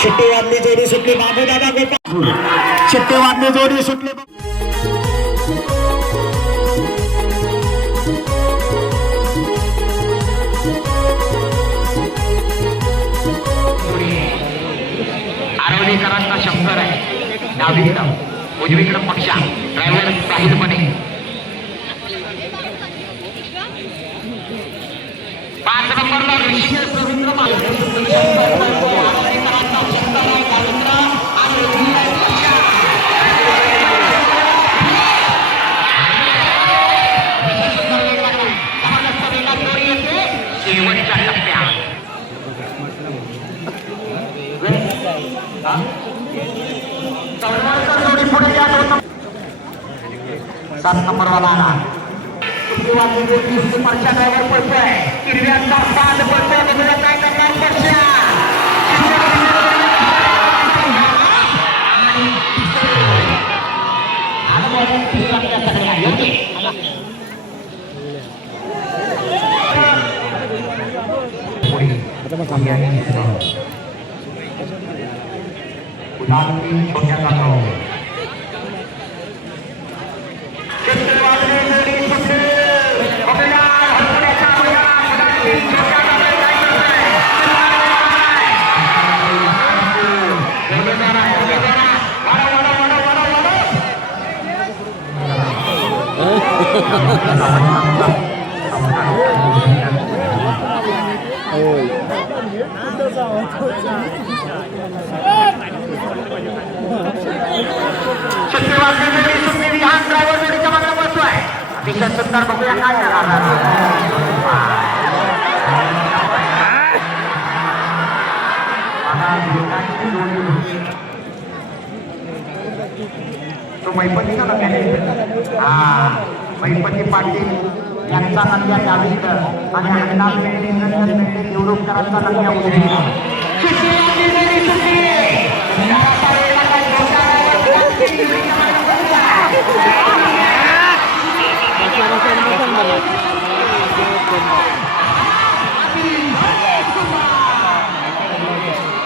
शिट्टेवारनी जोडी सुटली बाबूदादा गोपाळ शिट्टेवारनी जोडी सुटली आरवलीकरांचा शंकर आहे डावीकडं उजवीकडं पक्षा ड्रायव्हर साहिलपणे 5 नंबरला ऋषिकेश रवींद्र शेवटच्या टप्प्यात 7 नंबरवाला आला परशा ड्रायव्हर पडतोय हिरव्यांचा साथ पडतोय बघूया काय करणार परशा छोट्या जातो अतिशय सुंदर बघूया काय तो मैपतीचा मैपती पाटील यांचा नंद्या डावीकडं आणि हरिनाथ मेंढे निवडणूककरांचा नंद्या उजवीकडं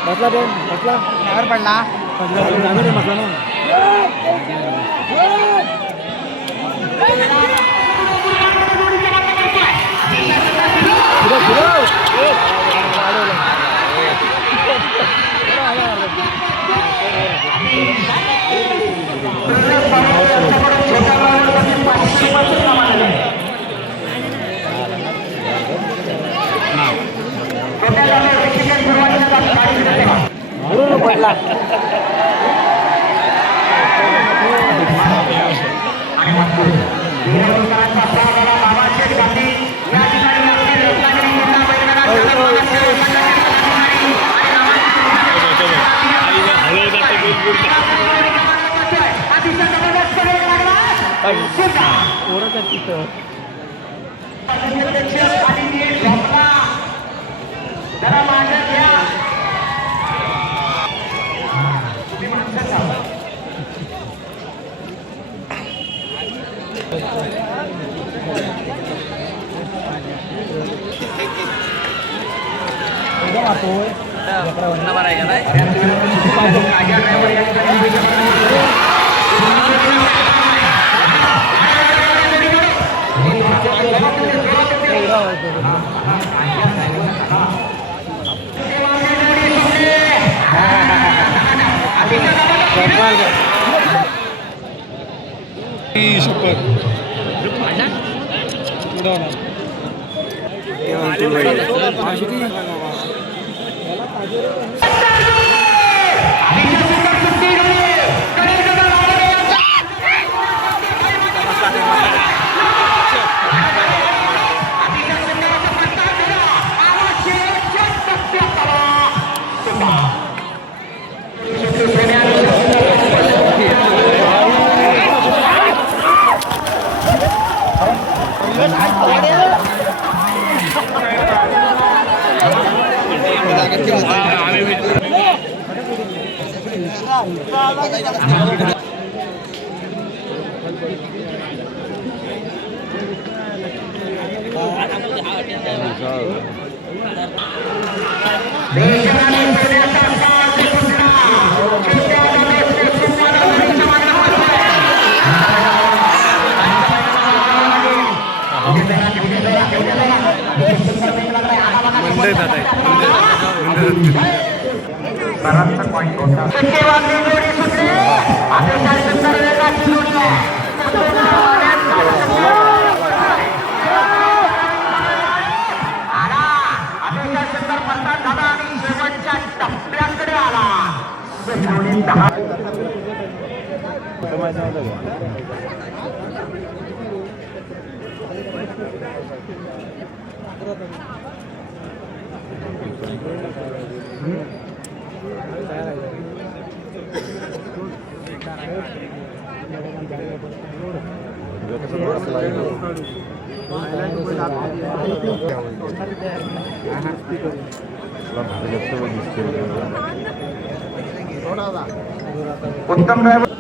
बसला दोन बसला बाहेर पडला बसला ना पडला जरा माझ्या घ्या नंबर आहे का नाही देशाने बराचसा पॉईंट होता. सत्यवादी जोडी सुटली. अतिशय सुंदर वेगाची जोडी आहे. आला. अतिशय सुंदर प्रकार झाला आणि शेवटच्या टप्प्याकडे आला. जोडी 10. उत्तम ड्रायव्हर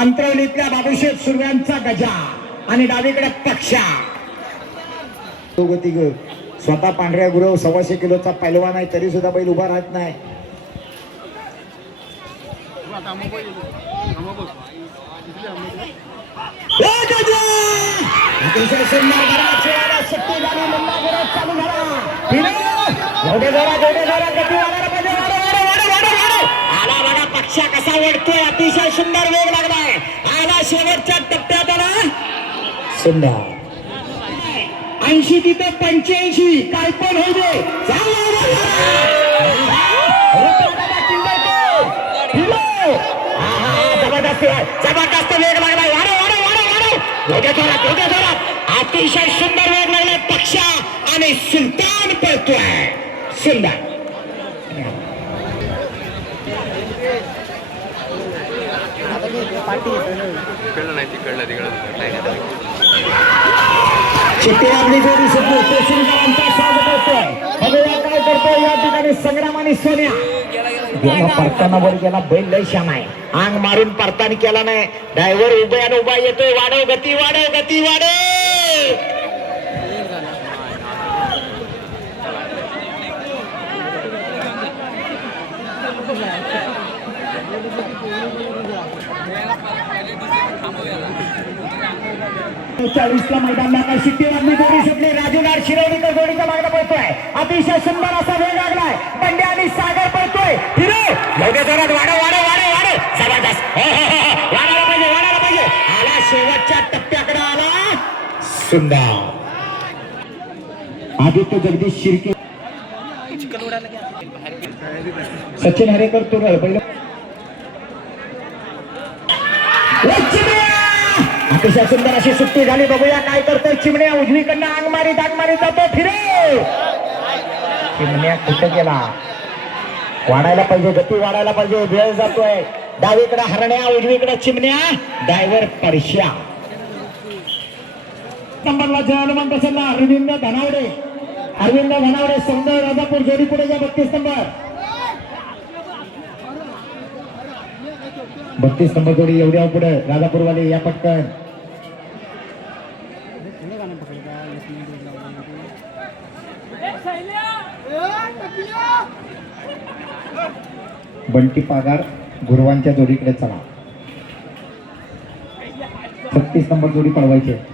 अंतरवलीतल्या बाबूशेठ सुर्व्यांचा गजा आणि डावीकडे पक्षा. तिघ स्वतः पांढऱ्या गुरव 125 किलोचा पैलवान आहे तरी सुद्धा बैल उभा राहत नाही. पक्षा कसा ओढतोय. अतिशय सुंदर वेग लागलाय. आला शेवटच्या टप्प्यात आला. सुंदर 80 तिथे 85 काय पण होऊ दे. जबरदस्त वेग लागलाय. अतिशय सुंदर वेग लागलाय. पक्षा आणि सुलतान पळतोय. सुंदर चिट्टीवाली जोडी सुटली. पेशंकरांचा स्वागत होतोय. बघूया काय करतोय या ठिकाणी संग्राम आणि सोन्या. गेला परताना वर गेला. बैल लय शान आहे. अंग मारून परताना केला नाही. ड्रायव्हर उभ्यानं उभा येतोय. वाढव गती वाढव गती वाढव. ला मैदान नाका. शिट्टीवाली जोडी सुटली. राजूदार शिरवलीकर जोडीचा मागणं पळतोय. अतिशय सुंदर असा वेग लागलाय. पंड्या आणि सागर पळतोय. हिरो एवढ्या जोरात वाढव वाढव वाढव वाढव. जबरदस्त. वाढायला पाहिजे वाढायला पाहिजे. आला शेवटच्या टप्प्याकडे आला. सुंदर आदित्य जगदीश शिर्के सचिन हरेकर तुरळ पहिलं. अतिशय सुंदर अशी सुट्टी झाली. बघूया काय करतोय चिमण्या. उजवीकडनं अंगमारी दागमारी जातो. फिरे चिमण्या कुठं गेला. वाढायला पाहिजे गती वाढायला पाहिजे. वेळ जातोय. डावीकडे हरण्या उजवीकडे चिमण्या. ड्रायव्हर परश्या. नंबरला जय हनुमान प्रसन्न. अरविंद धनावडे. अरविंद धनावडे सौंदर्य राजापूर जोडी पुढे जा. 32 नंबर 32 नंबर जोडी एवढ्या पुढे राजापूरवाले या पटकन. बंटी पागार गुरुवांच्या जोडीकडे चला. 36 नंबर जोडी पळवायची आहे.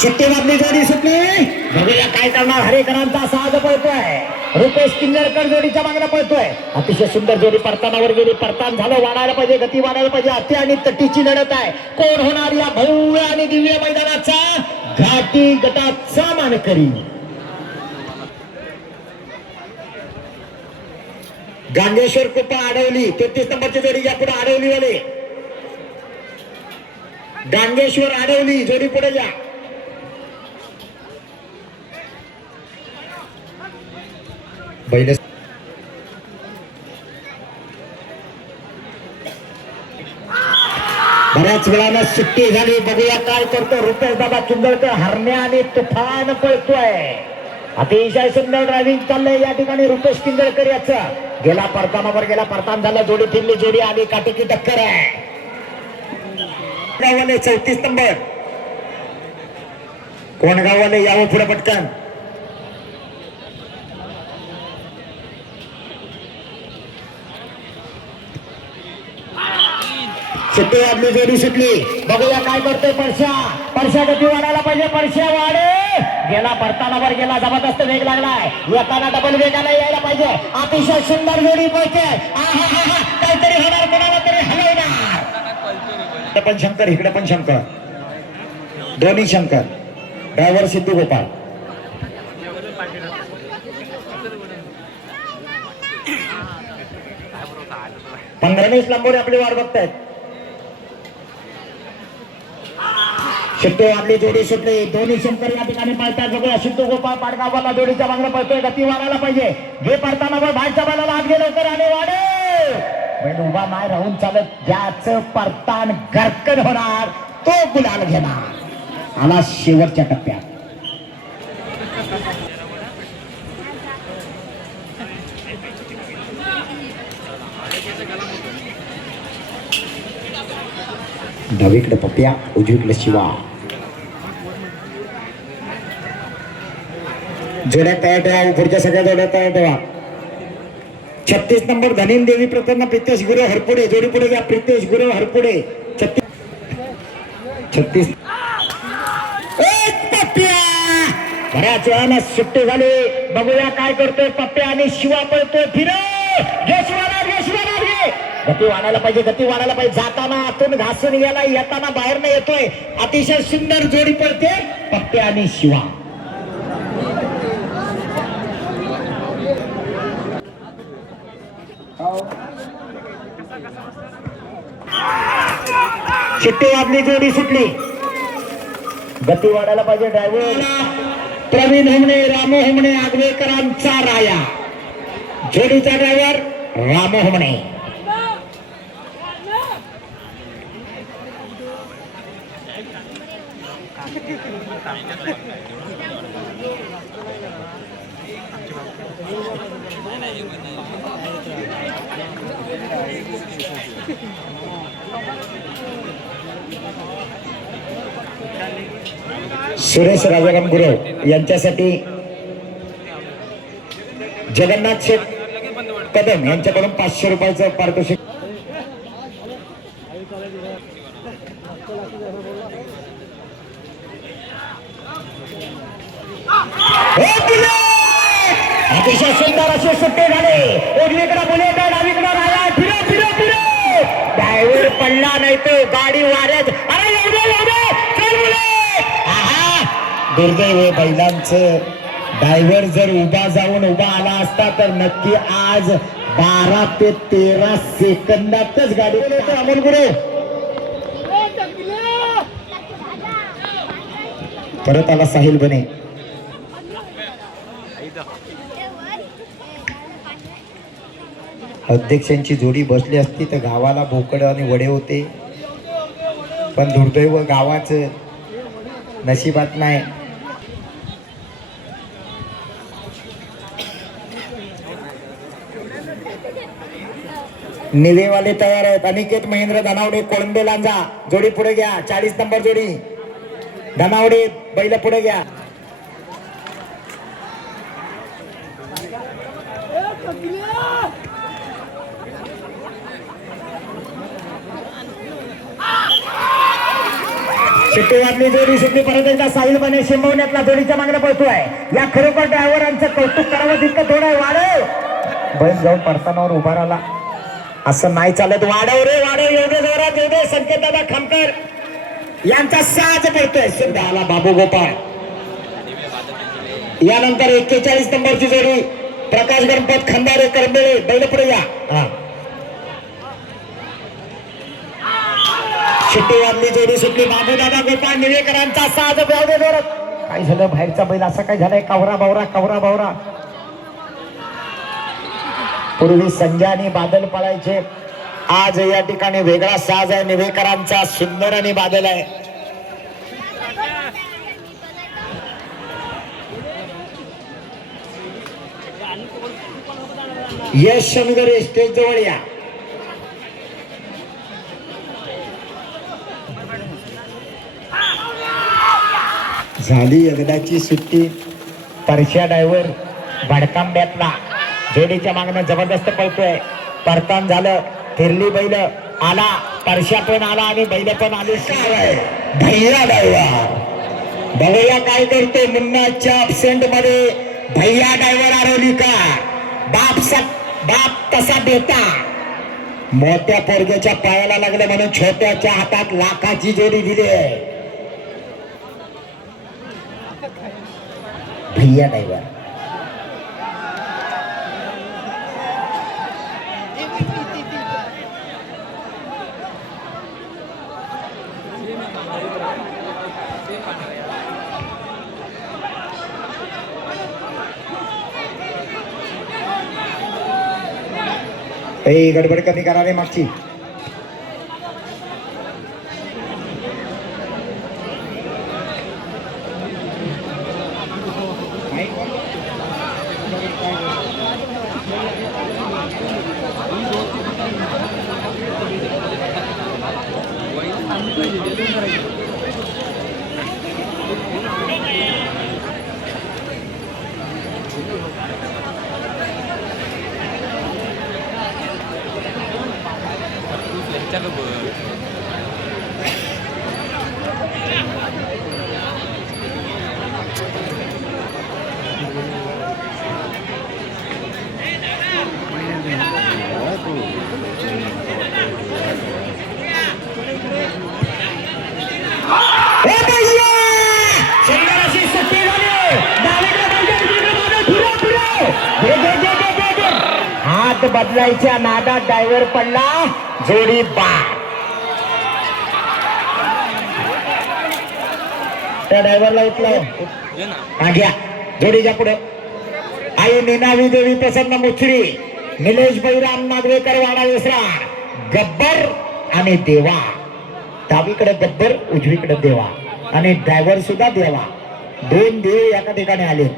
शिट्टीमधली जोडी सुटली. बघूया काय करणार. हरेकरांचा साज पळतोय. रुपेश किल्लरकर जोडीच्या मागणं पळतोय. अतिशय सुंदर जोडी परतानावर गेली. परतान झालं. वाढायला पाहिजे, गती वाढायला पाहिजे. अति आणि तटीची लढत आहे. कोण होणार या भव्य आणि दिव्य मैदानाचा घाटी गटाचा मानकरी. गांगेश्वर कृपा अडवली. 33 नंबरची जोडी या पुढे अडवली वाले. गांगेश्वर अडवली जोडी पुढे जा. बैल बऱ्याच वेळानं सुट्टी झाली. बघूया काय करतो रुपेश दादा किंजळकर. हरण्या आणि तुफान पळतोय. अतिशय सुंदर ड्रायव्हिंग चाललंय या ठिकाणी रुपेश किंजळकर याचं. गेला परतानावर गेला. परतान झाला. जोडी फिरली. जोडी आली. काटेकी टक्कर आहे. 34 नंबर कोण गावाले यावं पुढे पटकन. सुट्टी वाजली. जोडी सुटली. बघूया काय करतोय परशा. परशा गती वाढायला पाहिजे. परशा वाढे. गेला परतानावर गेला. जबरदस्त वेग लागलाय. येताना डबल वेगाला यायला पाहिजे. अतिशय सुंदर जोडी पळते. काहीतरी होणार. कोणाला तरी हलवणार. पण शंकर इकडे पण शंकर. दोन्ही शंकर. ड्रायव्हर सिद्धू गोपाळ. पंधरावीस लांबोरे आपली वाट बघतायत. शिट्टी आपली जोडी सुटली. दोन्ही शंकर या ठिकाणी पळतात. बघूया सिद्धू गोपाळ पाडगावला जोडीच्या मागणं पळतोय. गती वाढायला पाहिजे. घे परतानावर बाहेरच्या बैलाला हात गेलो तर आणि वाढे. बैल उभा नाही राहून चालत. ज्याचं परतान घरकन होणार तो गुलाल घेणार. आला शेवटच्या टप्प्यात. डावीकडे पप्प्या, उजवीकडे शिवा. जोड्या तयार ठेवा. पुढच्या सगळ्या जोड्या तयार ठेवा. 36 नंबर धनीन देवी प्रसन्न प्रितेश गुरु हरपुडे. जोडी पुढे घ्या. प्रितेश गुरु हरपुडे. 36 पप्प्या. बऱ्याच वेळानं सुट्टी झाली. बघूया काय करतोय पप्प्या आणि शिवा पळतोय. फिरव. घे शिवाला. घे शिवाला. घे. गती वाढायला पाहिजे. गती वाढायला पाहिजे. जाताना आतून घासून गेला. येताना बाहेर न येतोय. अतिशय सुंदर जोडी पळते पप्प्या आणि शिवा. शिट्टी वाजली. जोडी सुटली. गती वाढायला पाहिजे. ड्रायव्हर प्रवीण होमणे, रामो होमणे आगवेकरांचा राया. जोडीचा ड्रायव्हर रामो होमणे. सुरेश राजाराम गुरव यांच्यासाठी जगन्नाथ शेठ कदम यांच्याकडून 500 रुपयाचं पारितोषिक. अतिशय सुंदर असे सुट्टे झाले. उजवीकडे बुलेट, डावीकडे राया. फिरो फिरो फिरो. ड्रायव्हर पडला नाही तर गाडी वाऱ्यात. अरे चल बुलेट. दुर्दैव बैलांचं. ड्रायव्हर जर उभा जाऊन उभा आला असता तर नक्की आज 12 ते 13 सेकंदातच गाडी. अमोल गुरु परत आला. साहिल बने. अध्यक्षांची जोडी बसली असती तर गावाला बोकड आणि वडे होते. पण दुर्दैव गावाचं नशिबात नाही. निवेवाले तयार आहेत. अनिकेत महेंद्र धनावडे कोळंबे लांजा जोडी पुढे घ्या. 40 नंबर जोडी धनावडे बैल पुढे घ्या. शिट्टी वाजली जोडी सुटली. परत एकदा साहिल बने शिंबवण्यातला जोडीच्या मागण्या पळतोय. या खरोखर ड्रायव्हरांचं कौतुक करावं तितकं थोडं आहे. वाढव बैल जाऊन पडतानावर उभा राहिला. असं नाही चालत. वाढव रे वाढव. एवढे जोरात एवढे संकेत दादा खामकर यांचा साज पडतोय. सध्या आला बाबू गोपाळ. यानंतर 41 नंबरची जोडी प्रकाश गणपत खंदारे करबेळे बैल पुढे या. शिट्टी वाजली जोडी सुटली. बाबू दादा गोपाळ निवेकरांचा साज एवढे जोरात. काय झालं बाहेरचा बैल असा काय झालाय. कवरा बावरा. पूर्वी संजय आणि बादल पळायचे. आज या ठिकाणी वेगळा साज आहे. निवेकरांचा सुंदर आणि बादल आहे. यश शनिवारी स्टेज जवळ या. झाली एकदाची सुट्टी. परश्या ड्रायव्हर भडकांब्यातला जोडीच्या मागणं जबरदस्त पळतोय. परतान झालं. फिरली बैल आला. परश्या पण आला आणि बैल पण आली. भैया ड्रायव्हर बघूया काय करतो. मुन्नाच्या अब्सेंट मध्ये भैया ड्रायव्हर आरवली का. बाप तसा देता. मोठ्या पोरग्याच्या पायाला लागले म्हणून छोट्याच्या हातात लाखाची जोडी दिली आहे. भैया ड्रायव्हर गडबड कमी करा रे मागची. हात बदलायच्या नादात ड्रायव्हर पडला. जोडी बाद. त्या ड्रायव्हरला उठलाय. घ्या जोडीच्या पुढे. आई निनावी देवी प्रसन्न मुचरी निलेश बैराम नागवेकर वाडा विसरा. गब्बर आणि देवा. डावीकडे गब्बर उजवीकडे देवा आणि ड्रायव्हर सुद्धा देवा. दोन देव एका ठिकाणी आले.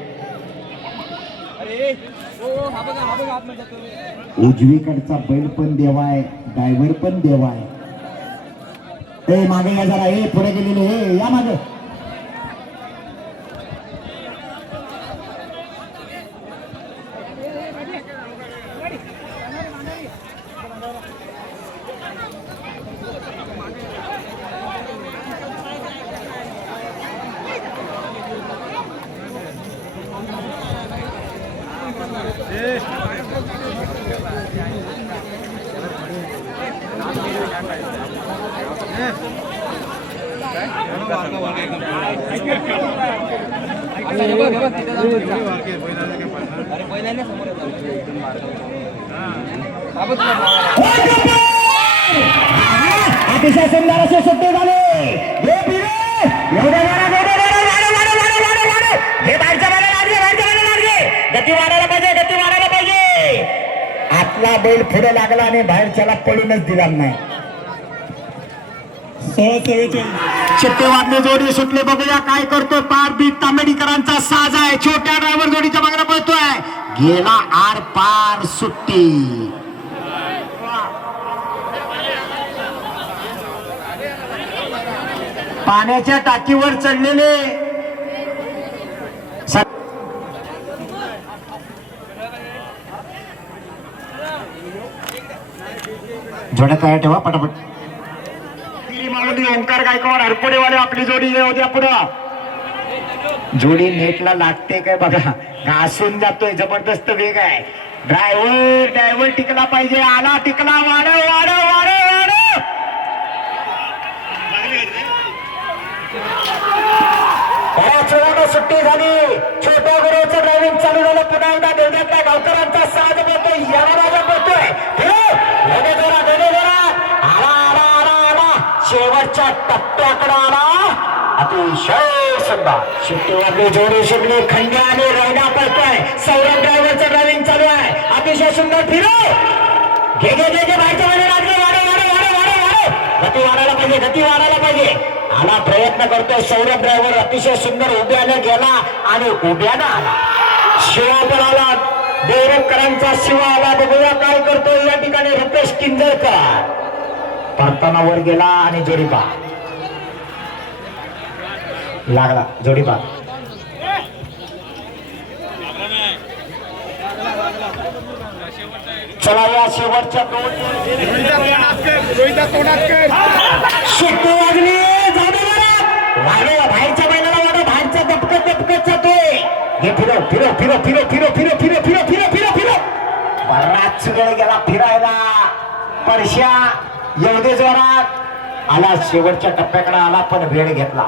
उजवीकडचा बैल पण देवा आहे. ड्रायव्हर पण देवा आहे. मागे या जरा. पुढे गेलेले या मागे. अतिशय सुंदर असे सुट्टे झाले. गती वाढायला पाहिजे. आतला बैल पुढे लागला आणि बाहेरच्याला पळूनच दिला नाही. शिट्टे वाजले. जोडी सुटले. बघूया काय करतोय. पारबीत तांबेडकरांचा साज आहे. छोट्या ड्रायव्हर जोडीच्या मागणं पळतोय. गेला आर पार सुट्टी. पाण्याच्या टाकीवर चढलेले जोड्या तयार ठेवा पटापट. ओंकार गायकवाड हरपुडेवाले आपली जोडी येऊ द्या पुढं. जोडी नेटला लागते काय बघा, घासून जातोय, जबरदस्त वेग आहे. ड्रायव्हर टिकला पाहिजे. आला टिकला. वाढव वाढव वाढव वाढव. बऱ्याच वेळानं सुट्टी झाली. छोट्या गुरुचं ड्रायव्हिंग चालू झालं. पुन्हा एकदा देवद्यातल्या गावकरांचा साथ बोलतोय. याला बोलतोय. शेवटच्या टप्प्याकडे आला. अतिशय सुंदर शिट्टीवरली जोडी शिकली. खंड्या आणि रैना पळतोय. सौरभ ड्रायव्हरचं ड्रायव्हिंग चालू आहे. अतिशय सुंदर. फिरो घे घे घे घे. बाहेरच्या मध्ये लागले. गती वाढायला पाहिजे. गती वाढायला पाहिजे. आला प्रयत्न करतोय सौरभ ड्रायव्हर. अतिशय सुंदर. उभ्याने गेला आणि उभ्यानं आला. शिवा पण आला. देवरूपकरांचा शिवा आला. बघूया काय करतोय या ठिकाणी रुपेश किंजळकर. परताना वर गेला आणि जोडीपा लागला. जोडीपा चला या शेवटच्या दोन शिट्टी वाजली. बाहेरच्या बैलाला वाढव. बाहेरचा दपकत जातोय. हे फिरो फिरो फिरो फिरो फिरो फिरो फिरो फिरो फिरो फिरो फिरो. बराच वेळ गेला फिरायला. परश्या येऊ दे जोरात. आला शेवटच्या टप्प्याकडे आला पण वेळ घेतला.